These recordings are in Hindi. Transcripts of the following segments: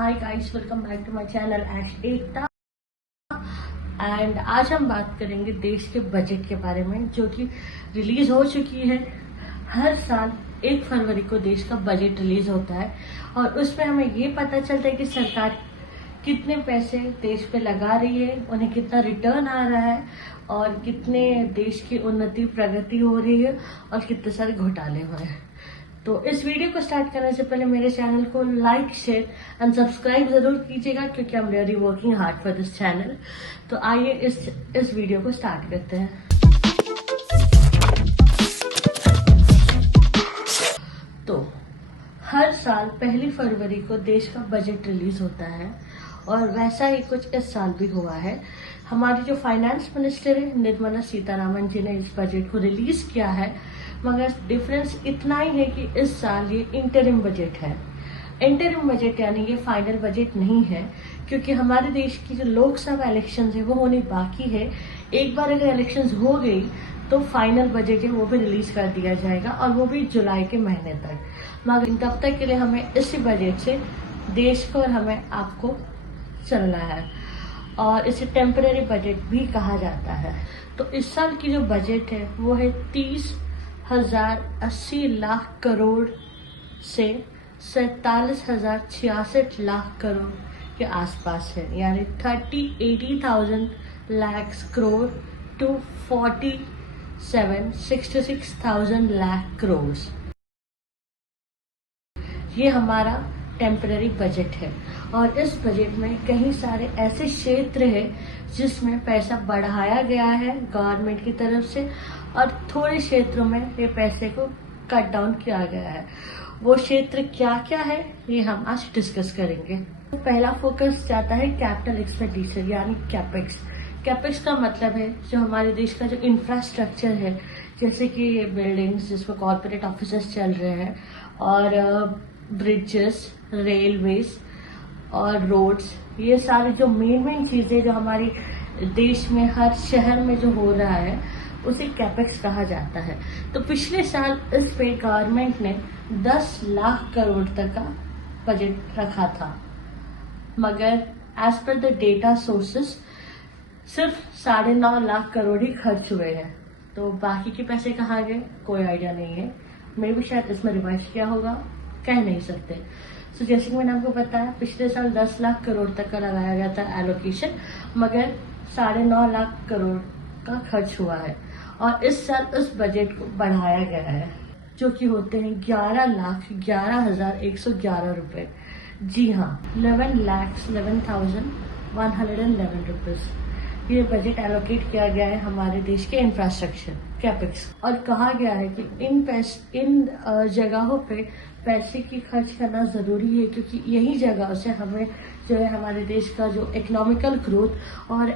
Hi guys, welcome back to my channel Ash Ekta. And आज हम बात करेंगे देश के बजट के बारे में, जो कि रिलीज हो चुकी है। हर साल 1 फरवरी को देश का बजट रिलीज होता है और उसमें हमें ये पता चलता है कि सरकार कितने पैसे देश पे लगा रही है, उन्हें कितना रिटर्न आ रहा है और कितने देश की उन्नति प्रगति हो रही है और कितने सारे घोटाले हो रहे हैं। तो इस वीडियो को स्टार्ट करने से पहले मेरे चैनल को लाइक, शेयर एंड सब्सक्राइब जरूर कीजिएगा, क्योंकि I am really working hard for this channel. तो आइए इस वीडियो को स्टार्ट करते हैं। तो हर साल 1 फरवरी को देश का बजट रिलीज होता है और वैसा ही कुछ इस साल भी हुआ है। हमारी जो फाइनेंस मिनिस्टर है निर्मला सीतारामन जी ने इस बजट को रिलीज किया है, मगर डिफरेंस इतना ही है कि इस साल ये इंटरिम बजट है। इंटरिम बजट यानी ये फाइनल बजट नहीं है, क्योंकि हमारे देश की जो लोकसभा इलेक्शंस है वो होनी बाकी है। एक बार अगर इलेक्शंस हो गई तो फाइनल बजट है वो भी रिलीज कर दिया जाएगा, और वो भी जुलाई के महीने तक। मगर तब तक के लिए हमें इसी बजट से देश को और हमें आपको चलना है, और इसे टेम्पररी बजट भी कहा जाता है। तो इस साल की जो बजट है वो है 30,080 लाख करोड़ से 47,066 लाख करोड़ के आसपास है, यानी 80,000 लाख करोड़ टू 66,000 लाख करोड़। ये हमारा टेम्पररी बजट है, और इस बजट में कई सारे ऐसे क्षेत्र हैं जिसमें पैसा बढ़ाया गया है गवर्नमेंट की तरफ से, और थोड़े क्षेत्रों में ये पैसे को कट डाउन किया गया है। वो क्षेत्र क्या क्या है ये हम आज डिस्कस करेंगे। पहला फोकस जाता है कैपिटल एक्सपेंडिचर यानी कैपेक्स। कैपेक्स का मतलब है जो हमारे देश का जो इंफ्रास्ट्रक्चर है, जैसे कि ये बिल्डिंग्स जिसमें कॉर्पोरेट ऑफिसेस चल रहे हैं, और ब्रिजेस, रेलवेज और रोड्स, ये सारे जो मेन चीजें जो हमारी देश में हर शहर में जो हो रहा है उसे कैपेक्स कहा जाता है। तो पिछले साल इस पे गवर्नमेंट ने 10 लाख करोड़ तक का बजट रखा था, मगर as per the data sources सिर्फ 9.5 लाख करोड़ ही खर्च हुए हैं। तो बाकी के पैसे कहाँ गए कोई आइडिया नहीं है। मैं भी शायद इसमें रिवाइज किया होगा, कह नहीं सकते। तो जैसे कि मैंने आपको बताया, पिछले साल 10 लाख करोड़ तक का लगाया गया था एलोकेशन, मगर 9.5 लाख करोड़ का खर्च हुआ है। और इस साल उस बजट को बढ़ाया गया है, जो कि होते हैं 11,11,111 रुपए। जी हाँ, 11,11,111 रुपीज ये बजट एलोकेट किया गया है हमारे देश के इंफ्रास्ट्रक्चर कैपेक्स। और कहा गया है कि इन जगहों पे पैसे की खर्च करना जरूरी है, क्योंकि यही जगह से हमें जो है हमारे देश का जो इकोनॉमिकल ग्रोथ और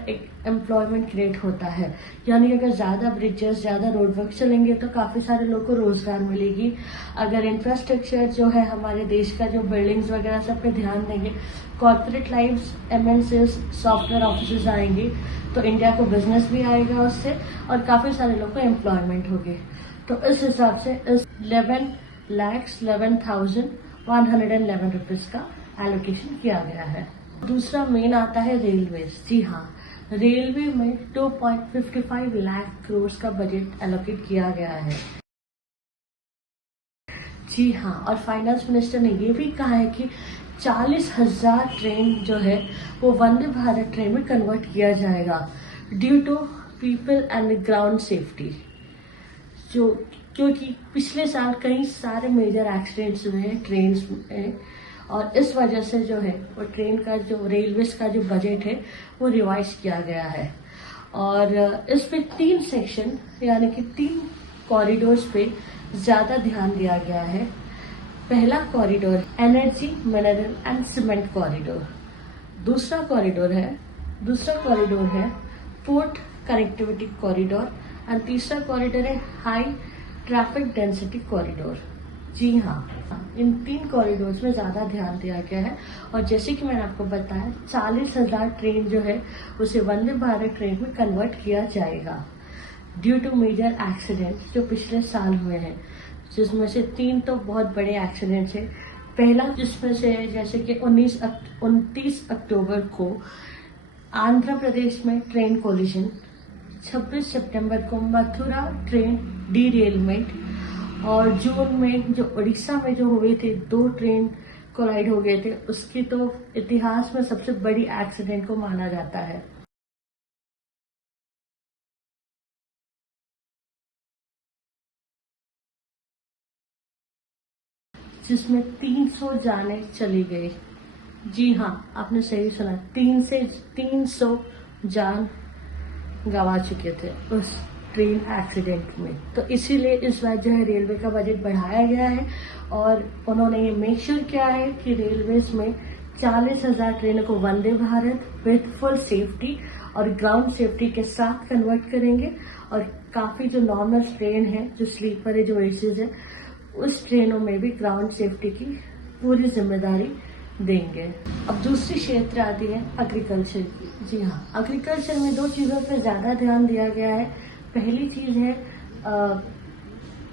एम्प्लॉयमेंट क्रिएट होता है। यानी अगर ज्यादा ब्रिजेस, ज्यादा रोड वर्क चलेंगे तो काफी सारे लोगों को रोजगार मिलेगी। अगर इंफ्रास्ट्रक्चर जो है हमारे देश का जो बिल्डिंग्स वगैरह सब पे ध्यान देंगे, corporate lifes, MNCs, software offices आएंगे, तो इंडिया को बिजनेस भी आएगा उससे, और काफी सारे लोगों को एम्प्लॉयमेंट होगी। तो इस हिसाब से इस 11,11,111 रुपीज का एलोकेशन किया गया है। दूसरा मेन आता है रेलवे। जी हाँ, रेलवे में 2.55 लाख करोड़ का बजट एलोकेट किया गया है। जी हाँ, और फाइनेंस मिनिस्टर ने ये भी कहा है कि 40,000 ट्रेन जो है वो वंदे भारत ट्रेन में कन्वर्ट किया जाएगा, due to people and ground safety. क्योंकि पिछले साल कई सारे मेजर एक्सीडेंट्स हुए हैं ट्रेन में, और इस वजह से जो है वो ट्रेन का जो रेलवेज का जो बजट है वो रिवाइज किया गया है। और इस पे 3 सेक्शन यानी कि 3 कॉरिडोर्स पे ज्यादा ध्यान दिया गया है। पहला corridor energy, mineral and cement corridor. दूसरा कॉरिडोर है पोर्ट कनेक्टिविटी कॉरिडोर, और तीसरा कॉरिडोर है हाई ट्रैफिक डेंसिटी कॉरिडोर। जी हाँ, इन 3 कॉरिडोर्स में ज्यादा ध्यान दिया गया है। और जैसे कि मैंने आपको बताया, 40,000 ट्रेन जो है उसे वंदे भारत ट्रेन में कन्वर्ट किया जाएगा, ड्यू टू मेजर एक्सीडेंट जो पिछले साल हुए हैं, जिसमें से 3 तो बहुत बड़े एक्सीडेंट्स हैं। पहला जिसमें से है जैसे कि 29 अक्टूबर को आंध्र प्रदेश में ट्रेन कोलिजन, 26 सितंबर को मथुरा ट्रेन डीरेलमेंट, और जून में जो उड़ीसा में जो हुए थे 2 ट्रेन कोलाइड हो गए थे, उसकी तो इतिहास में सबसे बड़ी एक्सीडेंट को माना जाता है। जिसमें 300 जाने चली गई। जी हाँ, आपने सही सुना, 300 जान गंवा चुके थे उस ट्रेन एक्सीडेंट में। तो इसीलिए इस बार जो है रेलवे का बजट बढ़ाया गया है और उन्होंने ये मेक श्योर किया है कि रेलवेज में 40,000 ट्रेनों को Vande Bharat with full safety और ग्राउंड सेफ्टी के साथ कन्वर्ट करेंगे, और काफी जो नॉर्मल ट्रेन है, जो स्लीपर है, जो एसीज है, उस ट्रेनों में भी ग्राउंड सेफ्टी की पूरी जिम्मेदारी देंगे। अब दूसरी क्षेत्र आती है एग्रीकल्चर की। जी हाँ, एग्रीकल्चर में 2 चीजों पर ज्यादा ध्यान दिया गया है। पहली चीज है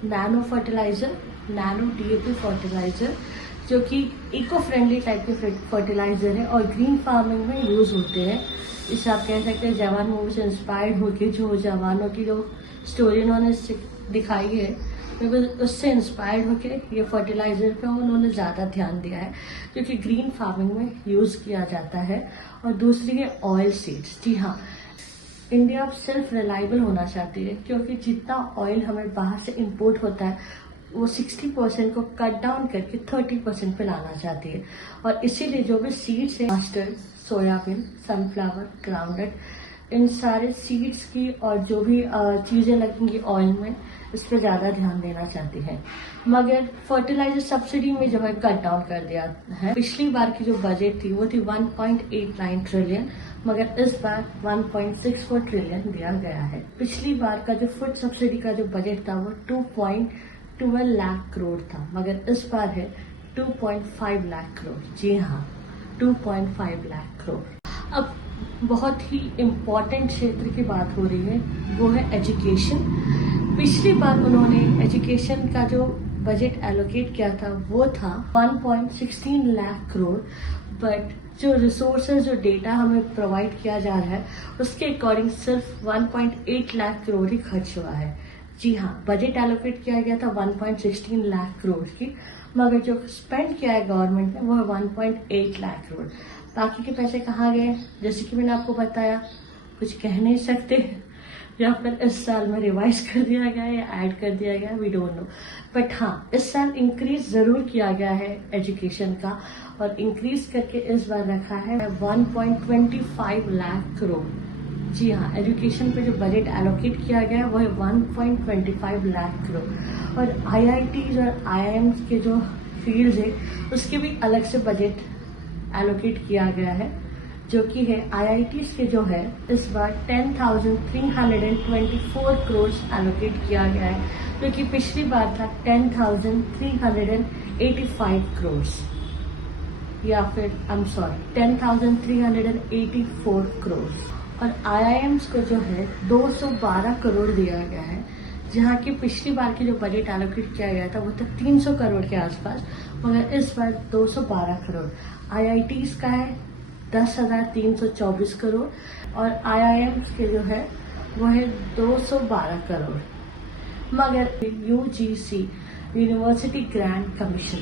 nano fertiliser, nano DAP fertiliser, जो कि इको फ्रेंडली टाइप के फर्टिलाइजर है और ग्रीन फार्मिंग में यूज होते हैं। इसे आप कह सकते हैं जवान मूवी से इंस्पायर्ड होकर जो जवानों की जो स्टोरी उन्होंने दिखाई है, उससे इंस्पायर्ड होकर ये फर्टिलाइजर पे उन्होंने ज़्यादा ध्यान दिया है, जो कि ग्रीन फार्मिंग में यूज़ किया जाता है। और दूसरी है ऑयल सीड्स। जी हाँ, इंडिया अब सेल्फ रिलायबल होना चाहती है, क्योंकि जितना ऑयल हमें बाहर से इंपोर्ट होता है वो 60% को कट डाउन करके 30% पे लाना चाहती है। और इसीलिए जो भी सीड्स है, मस्टर्ड, सोयाबीन, सनफ्लावर, ग्राउंडनट, इन सारे सीड्स की और जो भी चीज़ें लगेंगी ऑयल में, इस पर ज़्यादा ध्यान देना चाहती है। मगर फर्टिलाइजर सब्सिडी में जो है कट डाउन कर दिया है। पिछली बार की जो बजट थी वो थी 1.89 ट्रिलियन, मगर इस बार 1.64 ट्रिलियन दिया गया है। पिछली बार का जो फूड सब्सिडी का जो बजट था वो 2.12 लाख करोड़ था, मगर इस बार है 2.5 लाख करोड़। जी हाँ, 2.5 लाख करोड़। अब बहुत ही इम्पोर्टेंट क्षेत्र की बात हो रही है, वो है एजुकेशन। पिछली बार उन्होंने एजुकेशन का जो बजट एलोकेट किया था वो था 1.16 लाख करोड़, बट जो रिसोर्सेज, जो डेटा हमें प्रोवाइड किया जा रहा है, उसके अकॉर्डिंग सिर्फ 1.8 लाख करोड़ ही खर्च हुआ है। जी हाँ, बजट एलोकेट किया गया था 1.16 लाख करोड़ की, मगर जो स्पेंड किया है गवर्नमेंट ने वो है 1.8 लाख करोड़। बाकी के पैसे कहाँ गए, जैसे कि मैंने आपको बताया, कुछ कह नहीं सकते, या फिर इस साल में रिवाइज कर दिया गया या ऐड कर दिया गया, वी डोंट नो। बट हाँ, इस साल इंक्रीज जरूर किया गया है एजुकेशन का, और इंक्रीज करके इस बार रखा है 1.25 लाख करोड़। जी हाँ, एजुकेशन पे जो बजट एलोकेट किया गया है वो है 1.25 लाख करोड़। और IITs और IIMs के जो फील्ड है उसके भी अलग से बजट एलोकेट किया गया है, जो कि है IITs के जो है इस बार 10,324 करोड़ एलोकेट किया गया है, जो कि पिछली बार था 10,385 करोड़, या फिर 10,384 करोड़। और IIMs को जो है 212 करोड़ दिया गया है, जहाँ की पिछली बार की जो बजट एलोकेट किया गया था वो था 300 करोड़ के आसपास, मगर इस बार 212 करोड़। IITs का है 10,324 करोड़, और IIMs के जो है वो है 212 करोड़। मगर UGC, यूनिवर्सिटी ग्रांट कमीशन,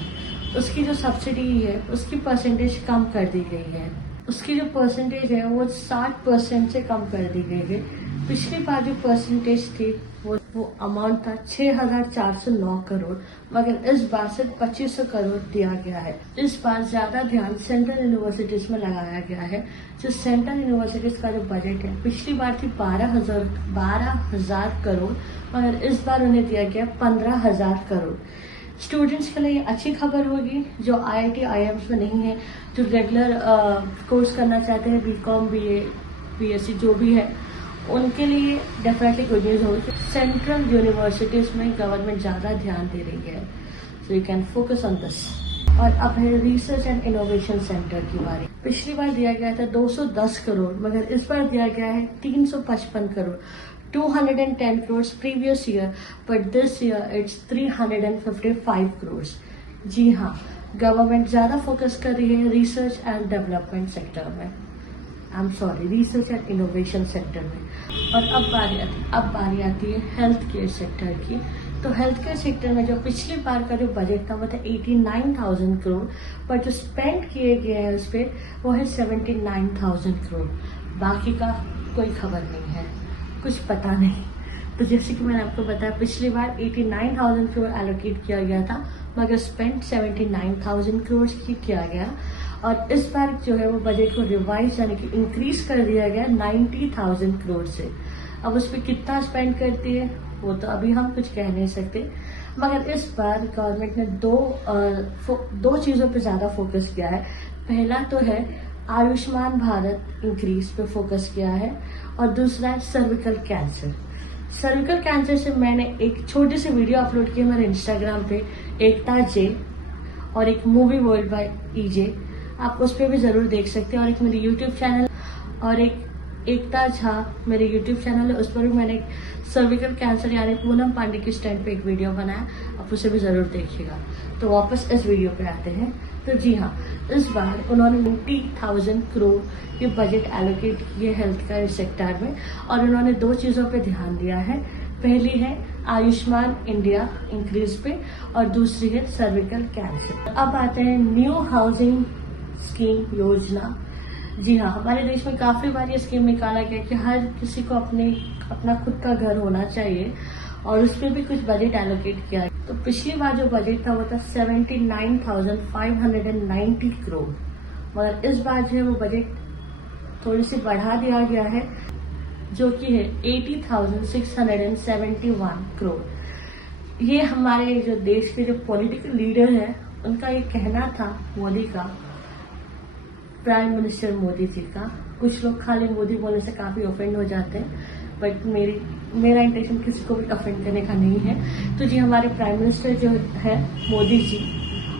उसकी जो सब्सिडी है उसकी परसेंटेज कम कर दी गई है। उसकी जो परसेंटेज है वो 60% से कम कर दी गई है। पिछली बार जो परसेंटेज थी वो अमाउंट था 6,409 करोड़, मगर इस बार सिर्फ 2,500 करोड़ दिया गया है। इस बार ज्यादा ध्यान सेंट्रल यूनिवर्सिटीज में लगाया गया है। जो सेंट्रल यूनिवर्सिटीज का जो बजट है पिछली बार थी 12,000 करोड़, मगर इस बार उन्हें दिया गया 15,000 करोड़। स्टूडेंट्स के लिए अच्छी खबर होगी जो IIT IIMs में नहीं है, जो रेगुलर कोर्स करना चाहते हैं, BCom, BA, BSc जो भी है, उनके लिए डेफिनेटली गुड न्यूज होगी। सेंट्रल यूनिवर्सिटीज में गवर्नमेंट ज्यादा ध्यान दे रही है, so you can focus on this. और अब है रिसर्च एंड इनोवेशन सेंटर की बारी। पिछली बार दिया गया था 210 करोड़, मगर इस बार दिया गया है 355 crore. 210 crores previous year, but this year it's 355 crores. जी हाँ, गवर्नमेंट ज़्यादा फोकस कर रही है रिसर्च एंड डेवलपमेंट सेक्टर में, रिसर्च एंड इनोवेशन सेक्टर में। और अब बारी आती है हेल्थ केयर सेक्टर की। तो हेल्थ केयर सेक्टर में जो पिछली बार का जो बजट था वो था 89,000 करोड़, पर जो स्पेंड किए गए हैं उस पर वो है 79,000 करोड़। बाकी का कोई खबर नहीं है, कुछ पता नहीं। तो जैसे कि मैंने आपको बताया, पिछली बार 89,000 करोड़ एलोकेट किया गया था, मगर स्पेंड 79,000 करोड़ की किया गया। और इस बार जो है वो बजट को रिवाइज यानी कि इंक्रीज कर दिया गया 90,000 करोड़ से। अब उस पर कितना स्पेंड करती है वो तो अभी हम कुछ कह नहीं सकते, मगर इस बार गवर्नमेंट ने दो चीज़ों पे ज़्यादा फोकस किया है। पहला तो है आयुष्मान भारत इंक्रीज पे फोकस किया है, और दूसरा है सर्विकल कैंसर। सर्विकल कैंसर से मैंने एक छोटी सी वीडियो अपलोड की है मेरे इंस्टाग्राम पे, एकता जे, और एक मूवी वर्ल्ड बाय ईजे, आप उस पर भी ज़रूर देख सकते हैं। और एक मेरी यूट्यूब चैनल और एक एकता झा मेरे यूट्यूब चैनल है, उस पर भी मैंने सर्विकल कैंसर यानी पूनम पांडे की स्टैंड पे एक वीडियो बनाया, आप उसे भी ज़रूर देखिएगा। तो वापस इस वीडियो पे आते हैं। तो जी हाँ, इस बार उन्होंने 90,000 करोड़ ये बजट एलोकेट किए हेल्थ केयर सेक्टर में, और उन्होंने दो चीज़ों पे ध्यान दिया है। पहली है आयुष्मान इंडिया इंक्रीज पे, और दूसरी है सर्विकल कैंसर। अब आते हैं न्यू हाउसिंग स्कीम योजना। जी हाँ, हमारे देश में काफ़ी बार ये स्कीम निकाला गया कि हर किसी को अपना खुद का घर होना चाहिए, और उस पर भी कुछ बजट एलोकेट किया है। तो पिछली बार जो बजट था वो था 79,590 करोड़, मगर इस बार जो है वो बजट थोड़ी सी बढ़ा दिया गया है, जो कि है 80,671 करोड़। ये हमारे जो देश के जो पॉलिटिकल लीडर हैं उनका ये कहना था, मोदी का, प्राइम मिनिस्टर मोदी जी का। कुछ लोग खाली मोदी बोलने से काफी ऑफेंड हो जाते हैं, बट मेरा इंटेंशन किसी को भी ऑफेंड करने का नहीं है। तो जी हमारे प्राइम मिनिस्टर जो है मोदी जी,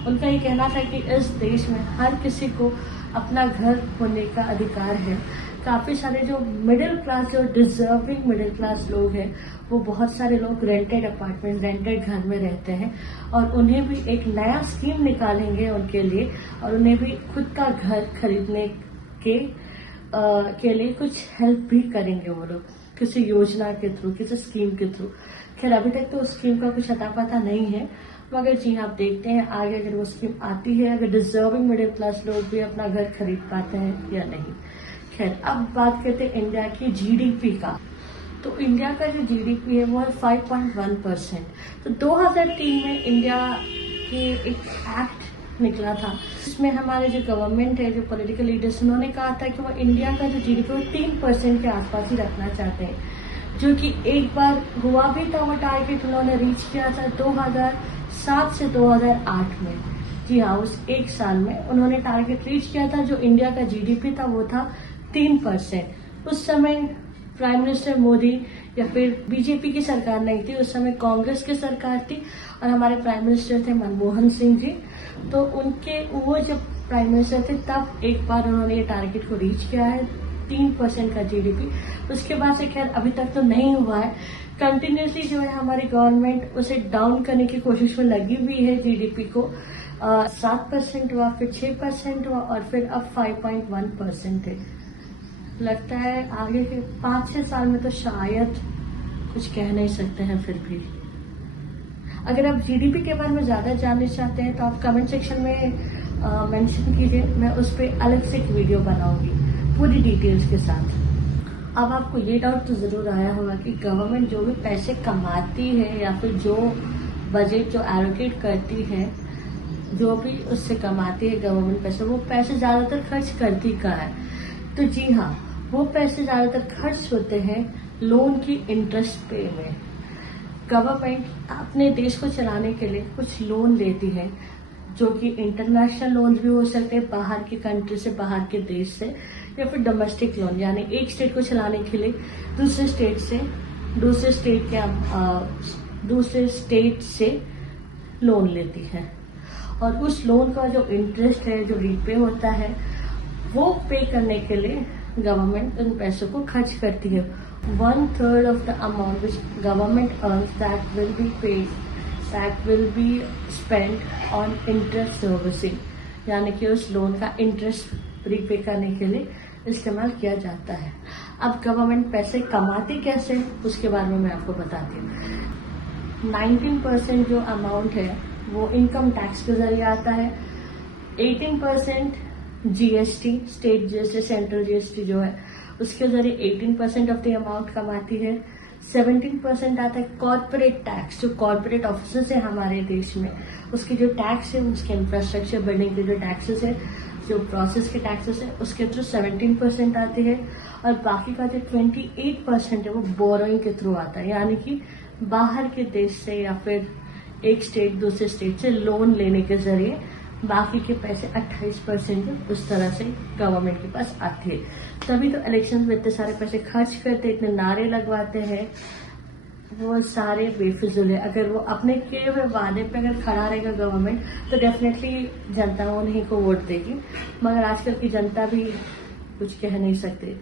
उनका ये कहना था कि इस देश में हर किसी को अपना घर होने का अधिकार है। काफी सारे जो मिडिल क्लास, जो डिजर्विंग मिडिल क्लास लोग हैं, वो बहुत सारे लोग रेंटेड अपार्टमेंट, रेंटेड घर में रहते हैं, और उन्हें भी एक नया स्कीम निकालेंगे उनके लिए, और उन्हें भी खुद का घर खरीदने के लिए कुछ हेल्प भी करेंगे वो लोग, किसी योजना के थ्रू, किसी स्कीम के थ्रू। खैर अभी तक तो उस स्कीम का कुछ अता पता नहीं है, मगर जी आप देखते हैं आगे अगर वो स्कीम आती है, अगर डिजर्विंग मिडिल क्लास लोग भी अपना घर खरीद पाते हैं या नहीं। खैर अब बात करते हैं इंडिया की जीडीपी का। तो इंडिया का जो जीडीपी है वो है 5.1%। तो 2003 में इंडिया के एक एक्ट निकला था, इसमें हमारे जो गवर्नमेंट है, जो पॉलिटिकल लीडर्स, उन्होंने कहा था कि वो इंडिया का जो जीडीपी है 3% के आसपास ही रखना चाहते हैं, जो कि एक बार हुआ भी था। वो टारगेट उन्होंने रीच किया था 2007 से 2008 में। जी हाँ, उस एक साल में उन्होंने टारगेट रीच किया था। जो इंडिया का जीडीपी था वो था 3%। उस समय प्राइम मिनिस्टर मोदी या फिर बीजेपी की सरकार नहीं थी, उस समय कांग्रेस की सरकार थी, और हमारे प्राइम मिनिस्टर थे मनमोहन सिंह जी। तो वो जब प्राइम मिनिस्टर थे तब एक बार उन्होंने ये टारगेट को रीच किया है 3% का जीडीपी। उसके बाद से खैर अभी तक तो नहीं हुआ है। कंटिन्यूसली जो है हमारी गवर्नमेंट उसे डाउन करने की कोशिश में लगी हुई है। जीडीपी को 7% हुआ, फिर 6% हुआ, और फिर अब 5.1% है। लगता है आगे के 5-6 साल में तो शायद कुछ कह नहीं सकते हैं। फिर भी अगर आप जीडीपी के बारे में ज्यादा जानना चाहते हैं तो आप कमेंट सेक्शन में मेंशन कीजिए, मैं उस पर अलग से एक वीडियो बनाऊंगी पूरी डिटेल्स के साथ। अब आपको ये डाउट तो जरूर आया होगा कि गवर्नमेंट जो भी पैसे कमाती है या फिर जो बजट जो एलोकेट करती है, जो भी उससे कमाती है गवर्नमेंट पैसे, वो पैसे ज्यादातर खर्च करती कहाँ है? तो जी हाँ, वो पैसे ज्यादातर खर्च होते हैं लोन की इंटरेस्ट पे में। गवर्नमेंट अपने देश को चलाने के लिए कुछ लोन लेती है, जो कि इंटरनेशनल लोन भी हो सकते हैं, बाहर की कंट्री से, बाहर के देश से, या फिर डोमेस्टिक लोन, यानी एक स्टेट को चलाने के लिए दूसरे स्टेट से लोन लेती है, और उस लोन का जो इंटरेस्ट है, जो रीपे होता है, वो पे करने के लिए गवर्नमेंट उन पैसों को खर्च करती है। 1/3 of the amount which government earns that will be paid that will be spend on interest servicing, यानी कि उस लोन का इंटरेस्ट प्रीपे करने के लिए इस्तेमाल किया जाता है। अब गवर्नमेंट पैसे कमाती कैसे, उसके बारे में मैं आपको बताती हूँ। 19% जो अमाउंट है वो इनकम टैक्स के जरिए आता है, 18% GST, state GST, central GST जो है उसके जरिए 18% ऑफ द अमाउंट कमाती है। 17% आता है कॉर्पोरेट टैक्स, जो कॉर्पोरेट ऑफिसर्स है हमारे देश में, उसके जो टैक्स है, उसके इंफ्रास्ट्रक्चर बिल्डिंग के जो टैक्सेस है, जो प्रोसेस के टैक्सेस है, उसके थ्रू 17% आते हैं। और बाकी का जो 28% है वो बोरोइंग के थ्रू आता है, यानी कि बाहर के देश से या फिर एक स्टेट दूसरे स्टेट से लोन लेने के जरिए बाकी के पैसे 28% उस तरह से गवर्नमेंट के पास आते हैं। तभी तो इलेक्शन में इतने सारे पैसे खर्च करते, इतने नारे लगवाते हैं, वो सारे बेफिजुल है। अगर वो अपने किए हुए वादे पे अगर खड़ा रहेगा गवर्नमेंट तो डेफिनेटली जनता उन्हीं को वोट देगी, मगर आजकल की जनता भी कुछ कह नहीं सकते,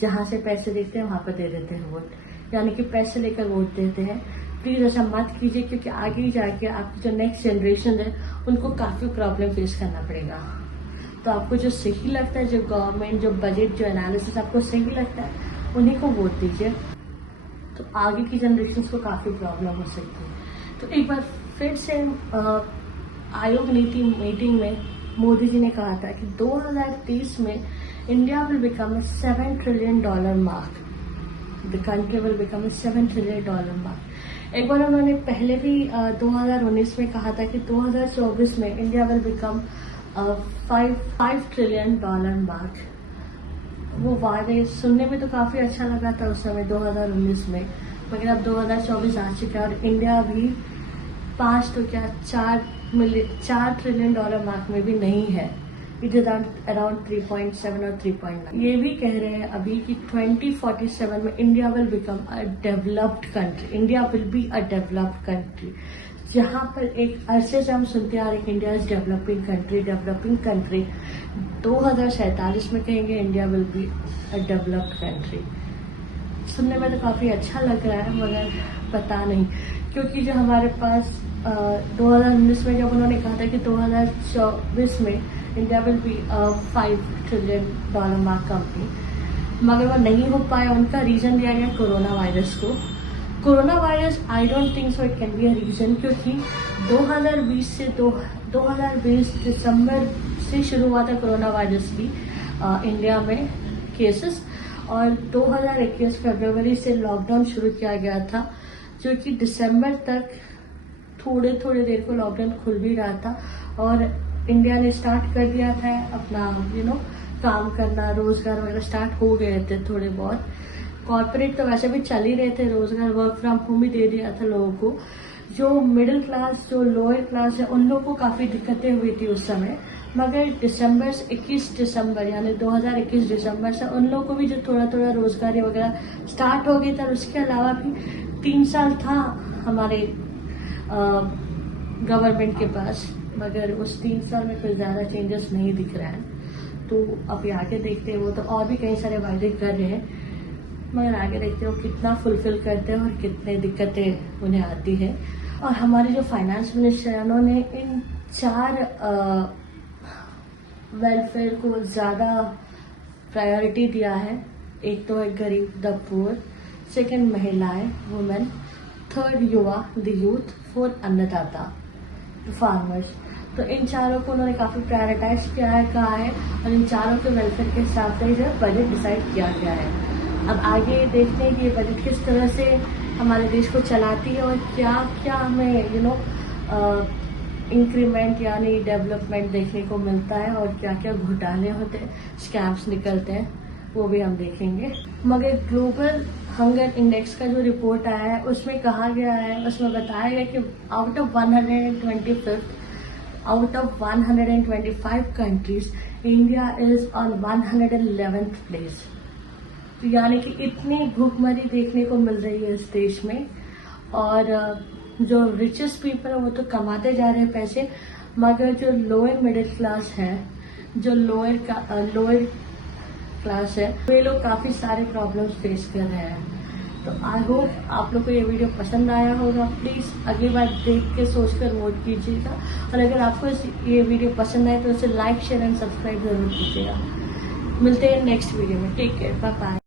जहां से पैसे देते हैं वहां पर दे देते हैं वोट, यानी कि पैसे लेकर वोट देते हैं। प्लीज ऐसा मत कीजिए, क्योंकि आगे जाके आपकी जो नेक्स्ट जनरेशन है उनको काफी प्रॉब्लम फेस करना पड़ेगा। तो आपको जो सही लगता है, जो गवर्नमेंट, जो बजट, जो एनालिसिस आपको सही लगता है उन्हीं को वोट दीजिए, तो आगे की जनरेशन को काफी प्रॉब्लम हो सकती है। तो एक बार फिर से आयोग नीति मीटिंग में मोदी जी ने कहा था कि 2030 में India will become a $7 trillion mark, the country will become a $7 trillion mark. एक बार उन्होंने पहले भी 2019 में कहा था कि 2024 में India will become $5 trillion mark. वो वादे सुनने में तो काफी अच्छा लगा था उस समय 2019 में, मगर अब 2024 आ चुका है और इंडिया भी 5 तो क्या $4 ट्रिलियन मार्क में भी नहीं है। इट इज अराउंड 3.7 और 3.9। ये भी कह रहे हैं अभी कि 2047 में India will become a developed country. India will be a developed country, जहां पर एक अरसे से हम सुनते आ रहे कि India is developing country, developing country. 2047 में कहेंगे India will be a developed country. सुनने में तो काफी अच्छा लग रहा है, मगर पता नहीं, क्योंकि जो हमारे पास 2019 में जब उन्होंने कहा था कि 2024 में India will be $5 trillion mark company, मगर वो नहीं हो पाया। उनका रीजन दिया गया कोरोना वायरस को। Corona virus I don't think so it can be a reason, क्योंकि 2020 दिसंबर से शुरू हुआ था कोरोना वायरस की इंडिया में केसेस, और 2021 फरवरी से लॉकडाउन शुरू किया गया था, जो कि दिसंबर तक थोड़े देर को लॉकडाउन खुल भी रहा था और इंडिया ने स्टार्ट कर दिया था अपना काम करना, रोजगार वगैरह स्टार्ट हो गए थे थोड़े बहुत। कॉर्पोरेट तो वैसे भी चल ही रहे थे, रोजगार वर्क फ्रॉम होम ही दे दिया था लोगों को। जो मिडिल क्लास, जो लोअर क्लास है, उन लोगों को काफी दिक्कतें हुई थी उस समय, मगर 21 दिसंबर यानी 2021 दिसंबर से उन लोगों को भी जो थोड़ा रोजगार वगैरह स्टार्ट हो गई था। उसके अलावा भी 3 साल था हमारे गवर्नमेंट के पास, मगर उस 3 साल में कोई ज्यादा चेंजेस नहीं दिख रहा है। तो अभी आगे देखते हैं, वो तो और भी कई सारे वायदे कर रहे हैं, मगर आगे देखते हैं वो कितना फुलफिल करते हैं और कितने दिक्कतें उन्हें आती है। और हमारे जो फाइनेंस मिनिस्टर है उन्होंने इन 4 वेलफेयर को ज्यादा प्रायोरिटी दिया है। एक तो है गरीब, द पुअर, सेकंड महिलाएं, वुमेन, थर्ड युवा, द यूथ, फोर्थ अन्नदाता, फार्मर्स। तो इन चारों को उन्होंने काफी प्रायोरिटाइज किया है, कहा है, और इन चारों के वेलफेयर के हिसाब से जो बजट डिसाइड किया गया है। अब आगे देखते हैं कि ये बजट किस तरह से हमारे देश को चलाती है और क्या क्या हमें इंक्रीमेंट यानी डेवलपमेंट देखने को मिलता है और क्या क्या घोटाले होते हैं, स्कैम्स निकलते हैं, वो भी हम देखेंगे। मगर ग्लोबल हंगर इंडेक्स का जो रिपोर्ट आया है उसमें कहा गया है, उसमें बताया गया कि out of 125 countries India is on 111th place. तो यानी कि इतनी भूखमरी देखने को मिल रही है इस देश में। और जो रिचेस्ट पीपल है वो तो कमाते जा रहे हैं पैसे, मगर जो लोअर मिडिल क्लास है, जो लोअर क्लास है, वे लोग काफी सारे प्रॉब्लम्स फेस कर रहे हैं। तो आई होप आप लोग को ये वीडियो पसंद आया होगा। प्लीज़ अगली बार देख के सोच कर वोट कीजिएगा, और अगर आपको ये वीडियो पसंद आए तो उसे लाइक शेयर एंड सब्सक्राइब जरूर कीजिएगा। मिलते हैं नेक्स्ट वीडियो में। Take care, bye bye.